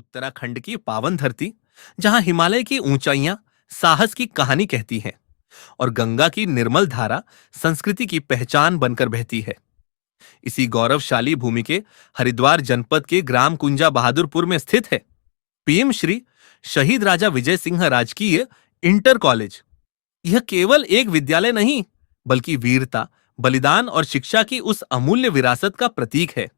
उत्तराखंड की पावन धरती, जहां हिमालय की ऊंचाइयां साहस की कहानी कहती हैं और गंगा की निर्मल धारा संस्कृति की पहचान बनकर बहती है। इसी गौरवशाली भूमि के हरिद्वार जनपद के ग्राम कुंजा बहादुरपुर में स्थित है पीएम श्री शहीद राजा विजय सिंह राजकीय इंटर कॉलेज। यह केवल एक विद्यालय नहीं, बल्कि वीरता, बलिदान और शिक्षा की उस अमूल्य विरासत का प्रतीक है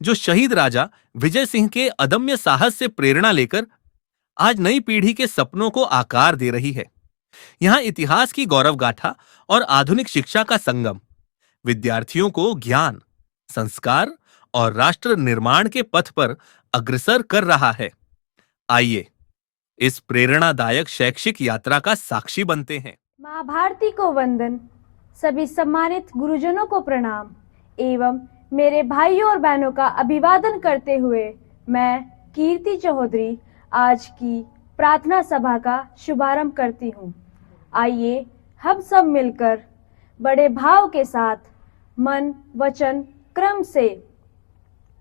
जो शहीद राजा विजय सिंह के अदम्य साहस से प्रेरणा लेकर आज नई पीढ़ी के सपनों को आकार दे रही है। यहाँ इतिहास की गौरव गाथा और आधुनिक शिक्षा का संगम विद्यार्थियों को ज्ञान, संस्कार और राष्ट्र निर्माण के पथ पर अग्रसर कर रहा है। आइए इस प्रेरणादायक शैक्षिक यात्रा का साक्षी बनते हैं। माँ भारती को वंदन, सभी सम्मानित गुरुजनों को प्रणाम एवं मेरे भाइयों और बहनों का अभिवादन करते हुए मैं कीर्ति चौधरी आज की प्रार्थना सभा का शुभारंभ करती हूँ। आइए हम सब मिलकर बड़े भाव के साथ मन वचन क्रम से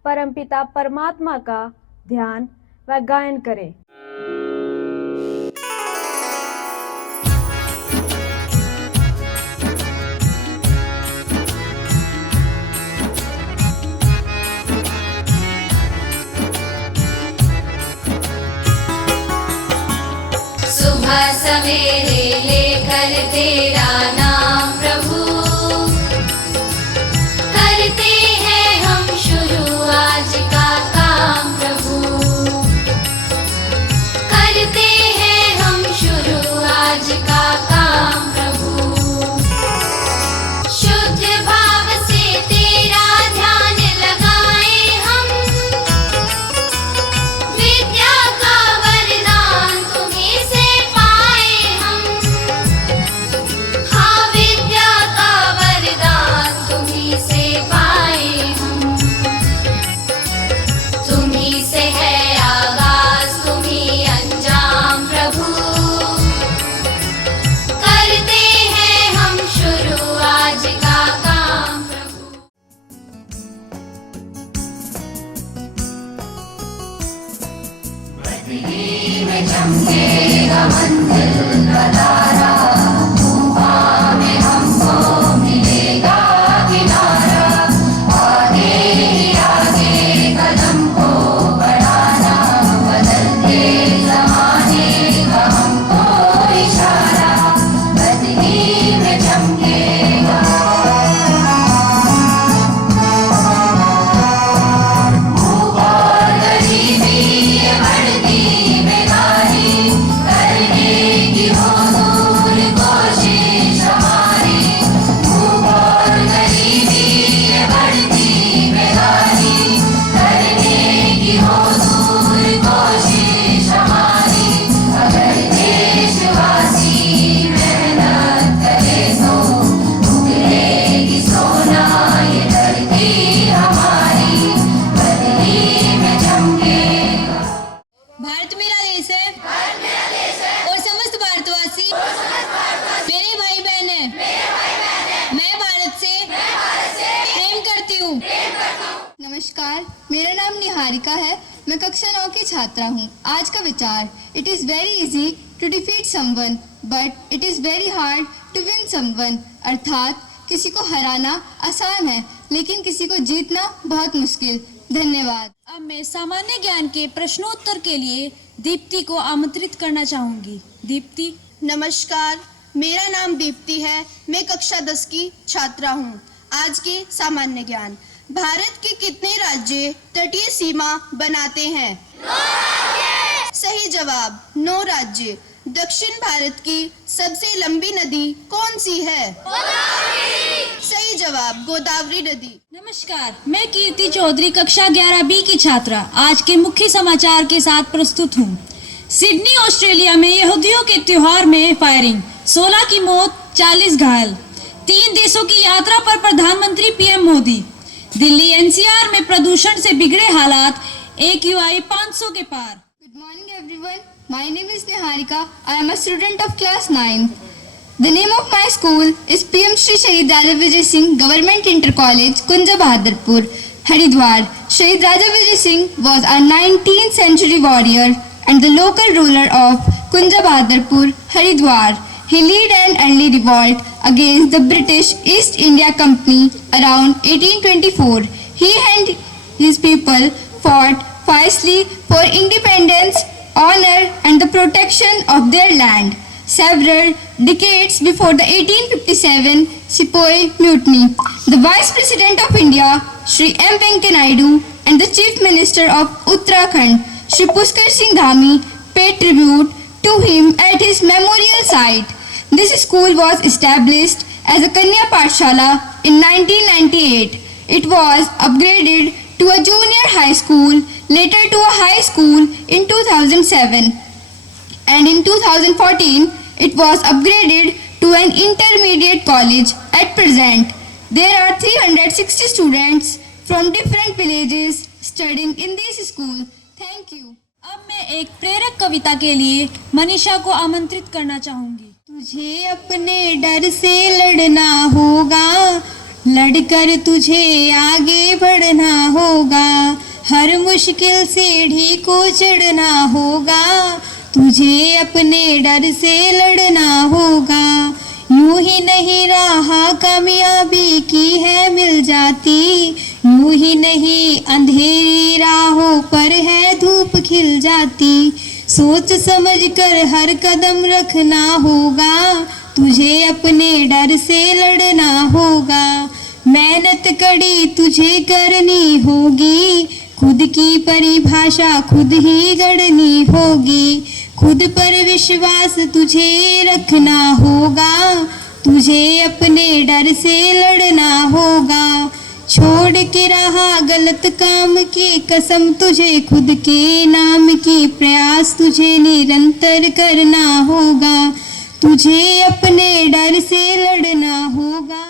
परमपिता परमात्मा का ध्यान व गायन करें। सुबह सवेरे लेकर तेरा नाम प्रभु, करते हैं हम शुरू आज का काम प्रभु, करते हैं हम शुरू आज का काम प्रभु। शुद्ध भाव से तेरा ध्यान लगाए हम, विद्या का वरदान तुम्हीं से चमकेगा मंजिल का तारा, धूपा में हमको मिलेगा किनारा, आगे ही आगे कदम को बढ़ाना, बदलते ज़माने का हमको इशारा, बदली में चमकेगा। भूख और गरीबी ये बढ़ती नमस्कार, मेरा नाम निहारिका है। मैं कक्षा 9 की छात्रा हूँ। आज का विचार, it is very easy to defeat someone but it is very hard to win someone. अर्थात किसी को हराना आसान है लेकिन किसी को जीतना बहुत मुश्किल। धन्यवाद। अब मैं सामान्य ज्ञान के प्रश्नोत्तर के लिए दीप्ति को आमंत्रित करना चाहूँगी। दीप्ति। नमस्कार, मेरा नाम दीप्ति है। मैं कक्षा 10 की छात्रा हूँ। आज के सामान्य ज्ञान, भारत के कितने राज्य तटीय सीमा बनाते हैं? 9 राज्य। सही जवाब, 9 राज्य। दक्षिण भारत की सबसे लंबी नदी कौन सी है? गोदावरी। सही जवाब, गोदावरी नदी। नमस्कार, मैं कीर्ति चौधरी कक्षा 11B की छात्रा आज के मुख्य समाचार के साथ प्रस्तुत हूँ। सिडनी ऑस्ट्रेलिया में यहूदियों के त्योहार में फायरिंग, 16 की मौत, 40 घायल। 3 देशों की यात्रा पर प्रधानमंत्री पीएम मोदी। दिल्ली एनसीआर में प्रदूषण से बिगड़े हालात, AQI 500 के पार। Good morning everyone, my name is Niharika. I am a student of class 9। The name of my school is PM Shri Shaheed Raja Vijay Singh government inter college Kunja Bahadurpur. Haridwar. Shahid Raja Vijay Singh was a 19th century warrior and the local ruler of Kunja Bahadurpur, Haridwar. He led an early revolt against the British East India Company around 1824. He and his people fought fiercely for independence, honor and the protection of their land. Several decades before the 1857 Sepoy Mutiny, the Vice President of India, Shri M. Venkaiah Naidu, and the Chief Minister of Uttarakhand, Shri Pushkar Singh Dhami, paid tribute to him at his memorial site. This school was established as a Kanya Pathshala in 1998. It was upgraded to a junior high school, later to a high school in 2007. And in 2014, it was upgraded to an intermediate college. At present, there are 360 students from different villages studying in this school. Thank you. अब मैं एक प्रेरक कविता के लिए मनीषा को आमंत्रित करना चाहूंगी। तुझे अपने डर से लड़ना होगा, लड़कर तुझे आगे बढ़ना होगा, हर मुश्किल सीढ़ी को चढ़ना होगा, तुझे अपने डर से लड़ना होगा। यूं ही नहीं राह कामयाबी की है मिल जाती, यूं ही नहीं अंधेरी राहों पर है धूप खिल जाती। सोच समझ कर हर कदम रखना होगा, तुझे अपने डर से लड़ना होगा। मेहनत कड़ी तुझे करनी होगी, खुद की परिभाषा खुद ही गढ़नी होगी, खुद पर विश्वास तुझे रखना होगा, तुझे अपने डर से लड़ना होगा। छोड़ के रहा गलत काम की कसम तुझे खुद के नाम की, प्रयास तुझे निरंतर करना होगा, तुझे अपने डर से लड़ना होगा।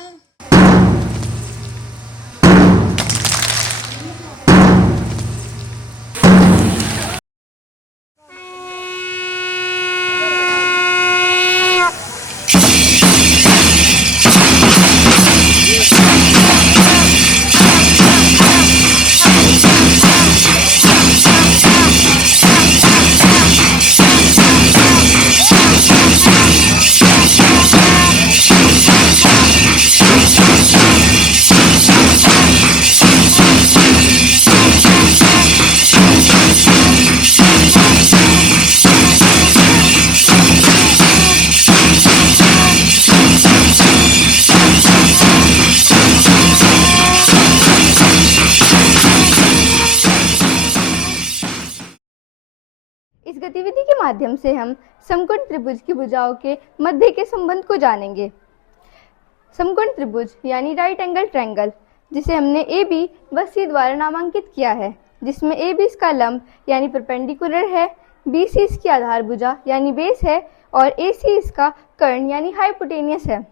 इस गतिविधि के माध्यम से हम समकोण त्रिभुज की भुजाओं के मध्य के संबंध को जानेंगे। समकोण त्रिभुज यानी राइट एंगल ट्रायंगल, जिसे हमने ए बी व सी द्वारा नामांकित किया है, जिसमें ए बी इसका लंब यानी परपेंडिकुलर है, बी सी इसकी आधार भुजा यानी बेस है और ए सी इसका कर्ण यानी हाइपोटेनियस है।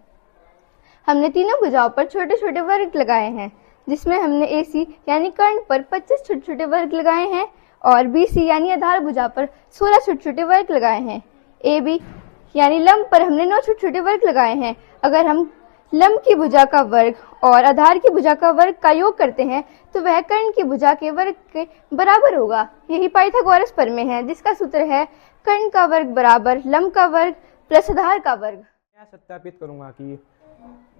हमने तीनों भुजाओं पर छोटे छोटे वर्ग लगाए हैं, जिसमें हमने ए सी यानी कर्ण पर 25 छोटे छोटे वर्ग लगाए हैं और बी सी यानी आधार भुजा पर 16 छोटे छोटे वर्ग लगाए हैं। ए बी यानी लंब पर हमने 9 छोटे छोटे वर्ग लगाए हैं। अगर हम लंब की भुजा का वर्ग और आधार की भुजा का वर्ग का योग करते हैं तो वह कर्ण की भुजा के वर्ग के बराबर होगा। यही पाइथागोरस प्रमेय है, जिसका सूत्र है कर्ण का वर्ग बराबर लंब का वर्ग प्लस आधार का वर्ग। मैं सत्यापित करूंगा कि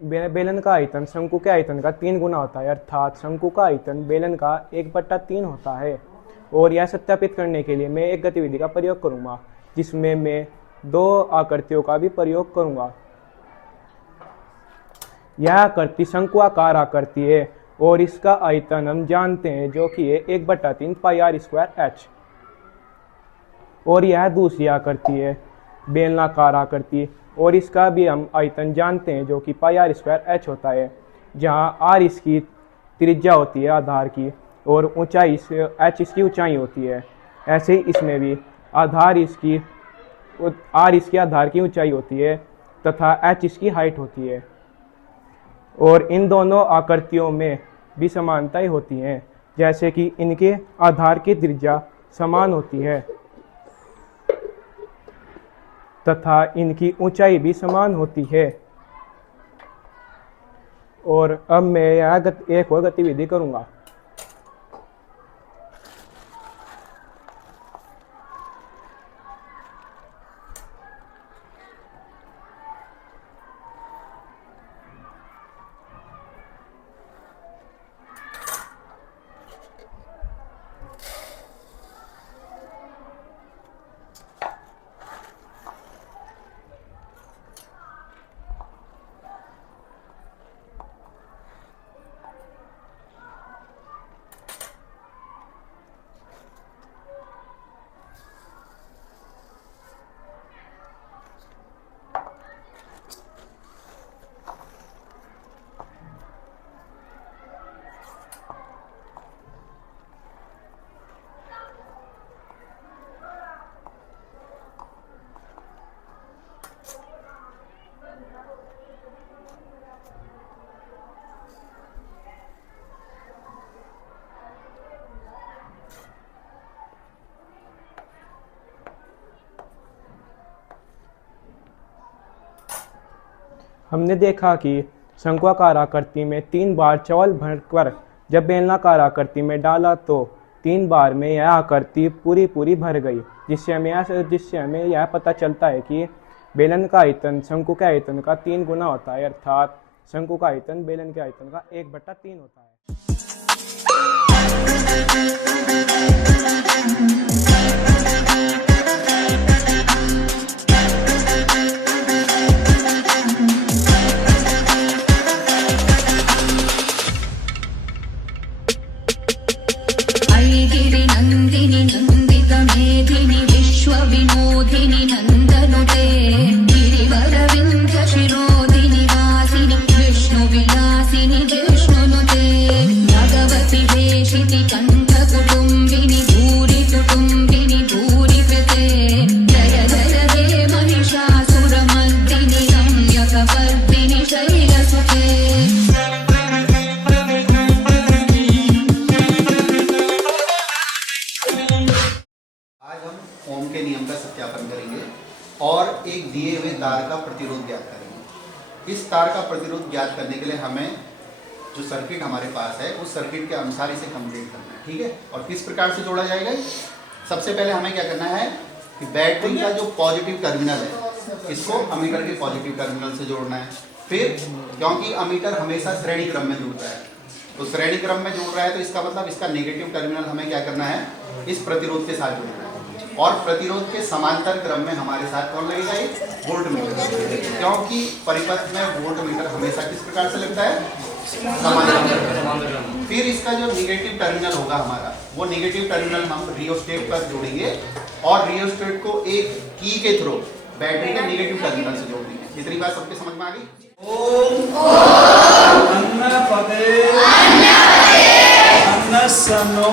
बेलन का आयतन शंकु के आयतन का 3 गुना होता है, अर्थात शंकु का आयतन बेलन का 1/3 होता है। और यह सत्यापित करने के लिए मैं एक गतिविधि का प्रयोग करूंगा, जिसमें मैं 2 आकृतियों का भी प्रयोग करूंगा। यह आकृति शंकुआकार आकृति है और इसका आयतन हम जानते हैं, जो कि है 1/3 पाई आर स्क्वायर एच। और यह दूसरी आकृति है बेलनाकार आकृति, और इसका भी हम आयतन जानते हैं, जो कि पाई आर स्क्वायर एच होता है, जहाँ आर इसकी त्रिज्या होती है आधार की और ऊंचाई एच इसकी ऊंचाई होती है। ऐसे ही इसमें भी आधार इसकी आर इसकी आधार की ऊंचाई होती है तथा एच इसकी हाइट होती है। और इन दोनों आकृतियों में भी समानताएं होती हैं, जैसे कि इनके आधार की त्रिज्या समान होती है तथा इनकी ऊंचाई भी समान होती है। और अब मैं यह एक और गतिविधि करूंगा। हमने देखा कि शंक्वाकार आकृति में 3 बार चावल भरकर जब बेलनाकार आकृति में डाला तो 3 बार में यह आकृति पूरी भर गई, जिससे हमें यह पता चलता है कि बेलन का आयतन शंकु के आयतन का 3 गुना होता है, अर्थात शंकु का आयतन बेलन के आयतन का 1/3 होता है। गिरिनन्दिनि नन्दितमेधिनि विश्वविनोदिनि नन्दनुते गिरिवरविन्ध्यशिरोधिनि वासिनि विष्णुविलासिनि जिष्णुनुते भगवति वेशिति कण्ठकुटुम्बिनि भूरि कुटुम्बिनि भूरि कृते जय जय हे महिषासुरमर्दिनि रम्यकपर्दिनि शैलसुते। ओम के नियम का सत्यापन करेंगे और एक दिए हुए तार का प्रतिरोध ज्ञात करेंगे। इस तार का प्रतिरोध ज्ञात करने के लिए हमें जो सर्किट हमारे पास है उस सर्किट के अनुसार इसे कंप्लीट करना है, ठीक है। और किस प्रकार से जोड़ा जाएगा, सबसे पहले हमें क्या करना है कि बैटरी का जो पॉजिटिव टर्मिनल है इसको अमीटर के पॉजिटिव टर्मिनल से जोड़ना है। फिर क्योंकि अमीटर हमेशा श्रेणी क्रम में जुड़ता है, तो श्रेणी क्रम में जुड़ रहा है तो इसका मतलब इसका नेगेटिव टर्मिनल हमें क्या करना है, इस प्रतिरोध के साथ जोड़ना है। और प्रतिरोध के समांतर क्रम में हमारे साथ कौन लगेगा, एक वोल्ट मीटर, क्योंकि परिपथ में वोल्ट मीटर हमेशा किस प्रकार से लगता है, समांतर। फिर इसका जो निगेटिव टर्मिनल होगा हमारा, वो निगेटिव टर्मिनल हम रियोस्टेट पर जोड़ेंगे और रियोस्टेट को एक की के थ्रू बैटरी के निगेटिव टर्मिनल से जोड़ देंगे। इतनी बात सबके समझ में आ गई। ओम अन्नपदे अन्नसनो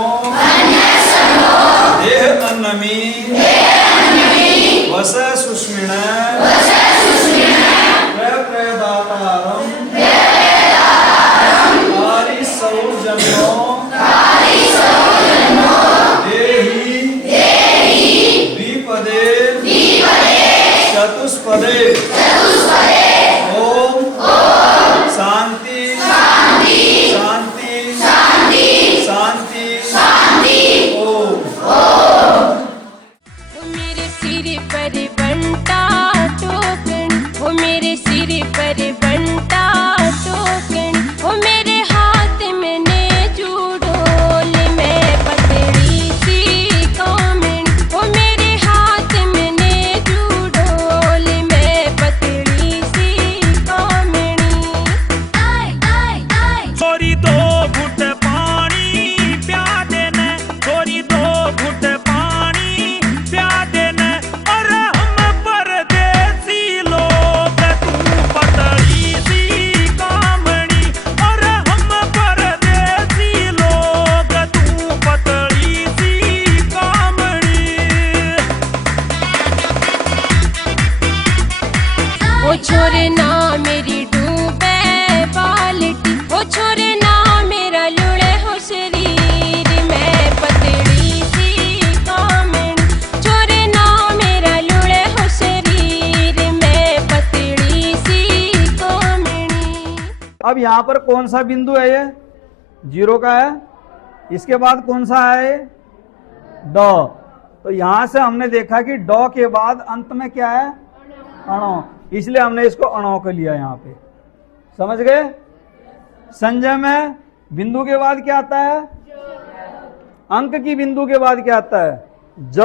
देह अन्नमी वस सुष्मिण प्रदातारम आरि सौजन्यो देहि द्विपदे चतुष्पदे ओम शांति शांति शांति ओम। वो मेरे सिर पर बनता टोकन, वो मेरे सिर पर बनता टोकन, वो मेरे हाथ में ने जुड़ोल में पतली सी कामन, वो मेरे हाथ में ने जुड़ोल में पतली सी कामनी। थोड़ी दो घुट पानी प्या देना, थोड़ी दो घुट पानी प्या देना, और हम परदेसी लोग तू पतली सी कामनी, और हम परदेसी लोग तू पतली सी कामनी। ओ छोरे ना मेरी डूबे बाल्टी, ओ छोरे ना मेरा लुड़े हो शरीर में पतली सी कामन, छोरे ना मेरा लुड़े हो शरीर में पतली सी कामनी। अब यहाँ पर कौन सा बिंदु है, ये 0 का है, इसके बाद कौन सा है, ड। तो यहाँ से हमने देखा कि ड के बाद अंत में क्या है, अणो, इसलिए हमने इसको अणो को लिया यहाँ पे, समझ गए। संजय में बिंदु के बाद क्या आता है, अंक की बिंदु के बाद क्या आता है, ज।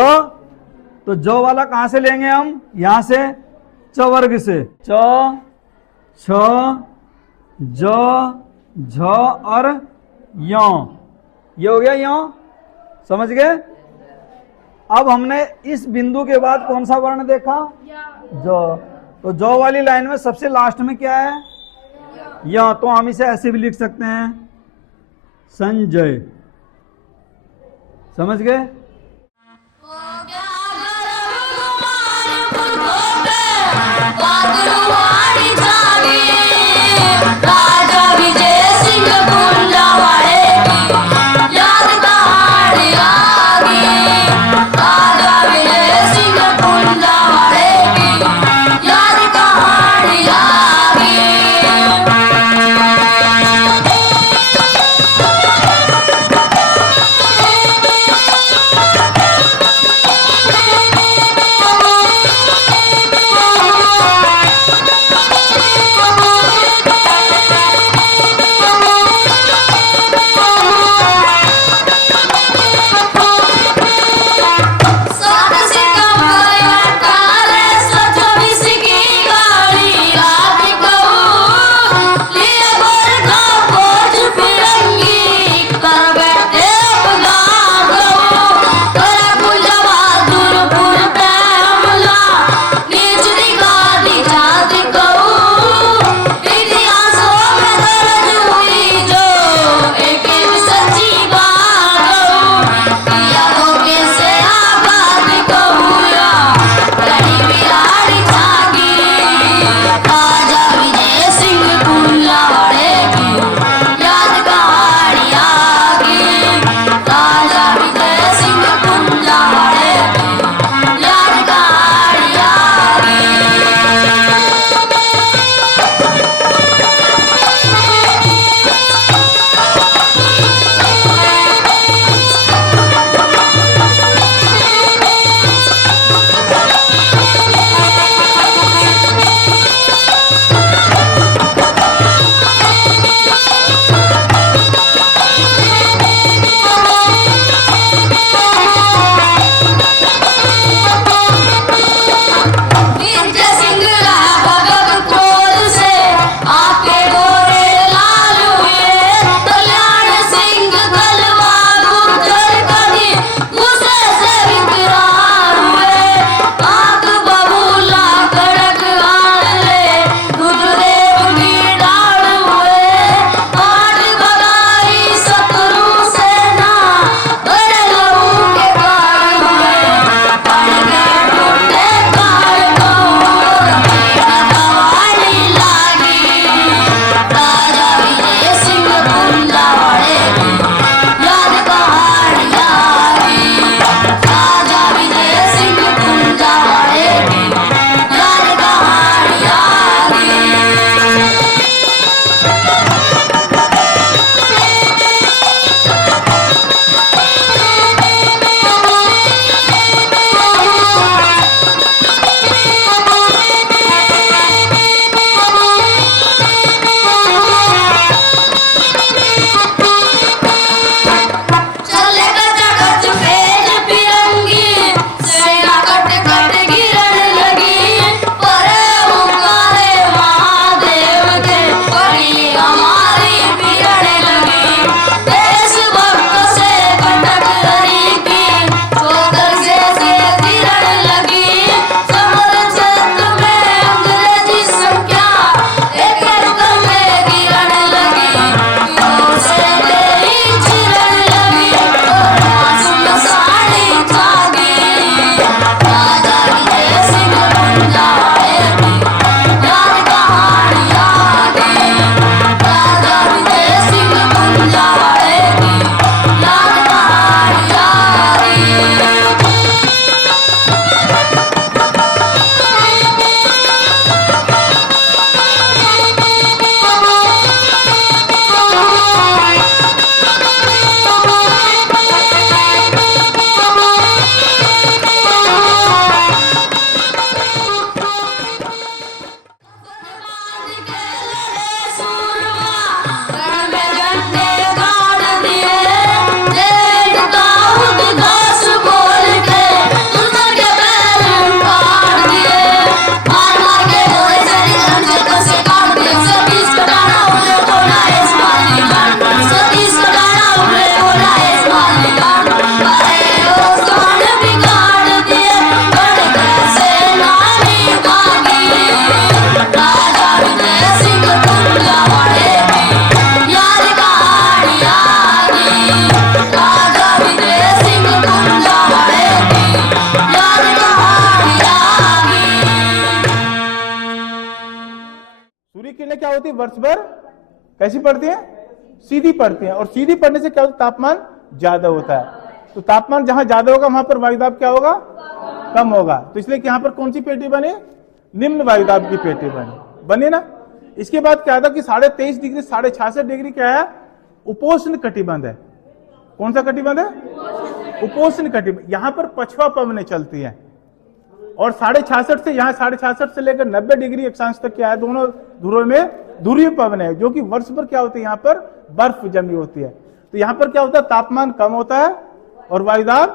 तो ज वाला कहां से लेंगे हम, यहां से च वर्ग से, च छ ज झ और यो, ये हो गया यो, समझ गए। अब हमने इस बिंदु के बाद कौन सा वर्ण देखा, ज। तो ज वाली लाइन में सबसे लास्ट में क्या है, या, तो हम इसे ऐसे भी लिख सकते हैं, संजय, समझ गए। राजा विजय सिंह बुंडा वाले की याद कहानी आ गई, राजा विजय सिंह बुंडा वाले की याद कहानी आ गई। किरणें क्या होती है वर्ष भर कैसी पड़ती है, सीधी पड़ती है, और सीधी पड़ने से क्या होता है, तापमान ज्यादा होता है। तो तापमान जहां ज्यादा होगा वहां पर वायुदाब क्या होगा, कम होगा। तो इसलिए यहाँ पर कौन सी पेटी बनी, निम्न वायुदाब की पेटी बनी ना। इसके बाद क्या था कि 23.5 डिग्री 66 डिग्री क्या है, उपोष्ण कटिबंध है। कौन सा कटिबंध है, उपोष्ण कटिबंध। यहाँ पर पछुआ पवनें चलती है, और 66.5 से यहाँ 66.5 से लेकर 90 डिग्री अक्षांश तक क्या है, दोनों ध्रुवों में ध्रुवीय पवन है, जो कि वर्ष भर क्या होती है, यहाँ पर बर्फ जमी होती है। तो यहाँ पर क्या होता है, तापमान कम होता है और वायुदाब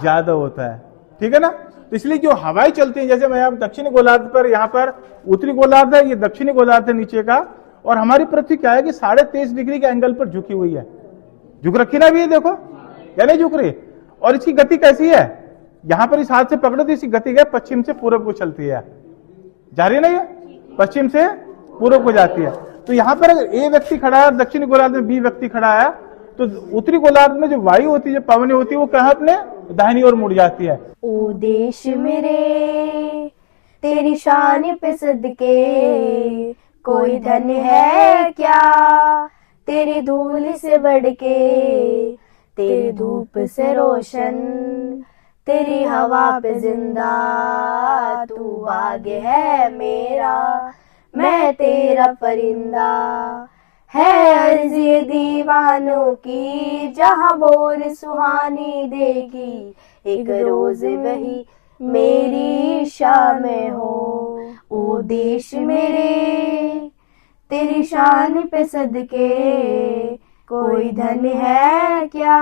ज्यादा होता है, ठीक है ना। तो इसलिए जो हवाएं चलती हैं, जैसे मैं यहाँ दक्षिणी गोलार्ध पर, यहाँ पर उत्तरी गोलार्ध है, ये दक्षिणी गोलार्ध है नीचे का, और हमारी पृथ्वी क्या है कि 23.5 डिग्री के एंगल पर झुकी हुई है, झुक रखी ना भी है, देखो या नहीं झुक रही। और इसकी गति कैसी है, यहां पर इस हाथ से पकड़ो तो इसकी गति क्या, पश्चिम से पूर्व को चलती है, जा रही है ना, ये पश्चिम से पूर्व को जाती है। तो यहाँ पर अगर ए व्यक्ति खड़ा है, दक्षिणी गोलार्ध में बी व्यक्ति खड़ा है, तो उत्तरी गोलार्ध में जो वायु होती है, जो पवनें होती है, वो कहाँ अपने दाहिनी ओर मुड़ जाती है। ओ देश मेरे तेरी शान पे सदके, कोई धन है क्या तेरी धूल से बढ़ के, तेरी धूप से रोशन तेरी हवा पे जिंदा, तू आगे है मेरा मैं तेरा परिंदा। है अर्ज़ी दीवानों की जहाँ बोर सुहानी देगी, एक रोज वही मेरी शाम हो। ओ देश मेरे तेरी शान पे सदके, कोई धन है क्या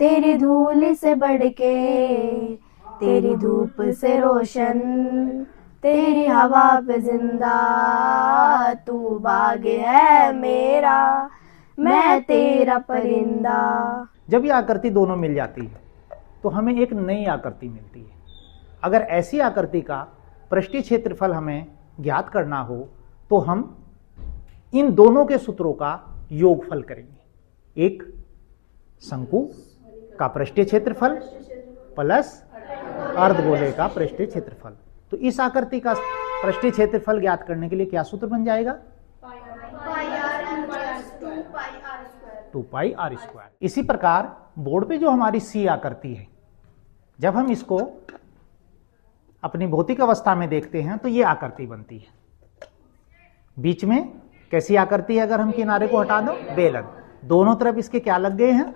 तेरी धूल से बढ़ के, तेरी धूप से रोशन तेरी हवा पे जिंदा, तू बाग है मेरा मैं तेरा परिंदा। जब ये आकृति दोनों मिल जाती है तो हमें एक नई आकृति मिलती है। अगर ऐसी आकृति का पृष्ठीय क्षेत्रफल हमें ज्ञात करना हो तो हम इन दोनों के सूत्रों का योगफल करेंगे। एक शंकु का पृष्ठीय क्षेत्रफल प्लस अर्धगोले का पृष्ठीय क्षेत्रफल। तो इस आकृति का पृष्ठीय क्षेत्रफल ज्ञात करने के लिए क्या सूत्र बन जाएगा, 2πr²। इसी प्रकार बोर्ड पे जो हमारी सी आकृति है, जब हम इसको अपनी भौतिक अवस्था में देखते हैं तो ये आकृति बनती है। बीच में कैसी आकृति है, अगर हम किनारे को हटा दो, बेलन। दोनों तरफ इसके क्या लग गए हैं,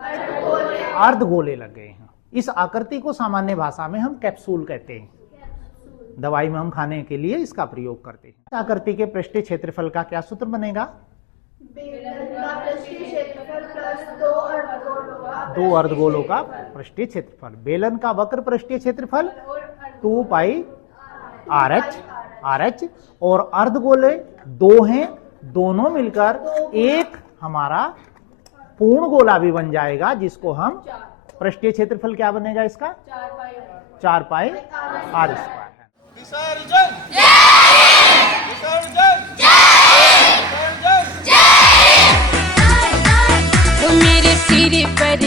अर्धगोले लग गए हैं। इस आकृति को सामान्य भाषा में हम कैप्सूल कहते हैं। दवाई में हम खाने के लिए इसका प्रयोग करते हैं। इस आकृति के पृष्ठीय क्षेत्रफल का क्या सूत्र बनेगा, दो अर्धगोलों का पृष्ठीय क्षेत्रफल। बेलन का वक्र पृष्ठीय क्षेत्रफल 2πrh, और अर्धगोले दो हैं, दोनों मिलकर एक हमारा पूर्ण गोला भी बन जाएगा, जिसको हम पृष्ठीय क्षेत्रफल क्या बनेगा इसका, 4πr²। वो मेरे सिर पर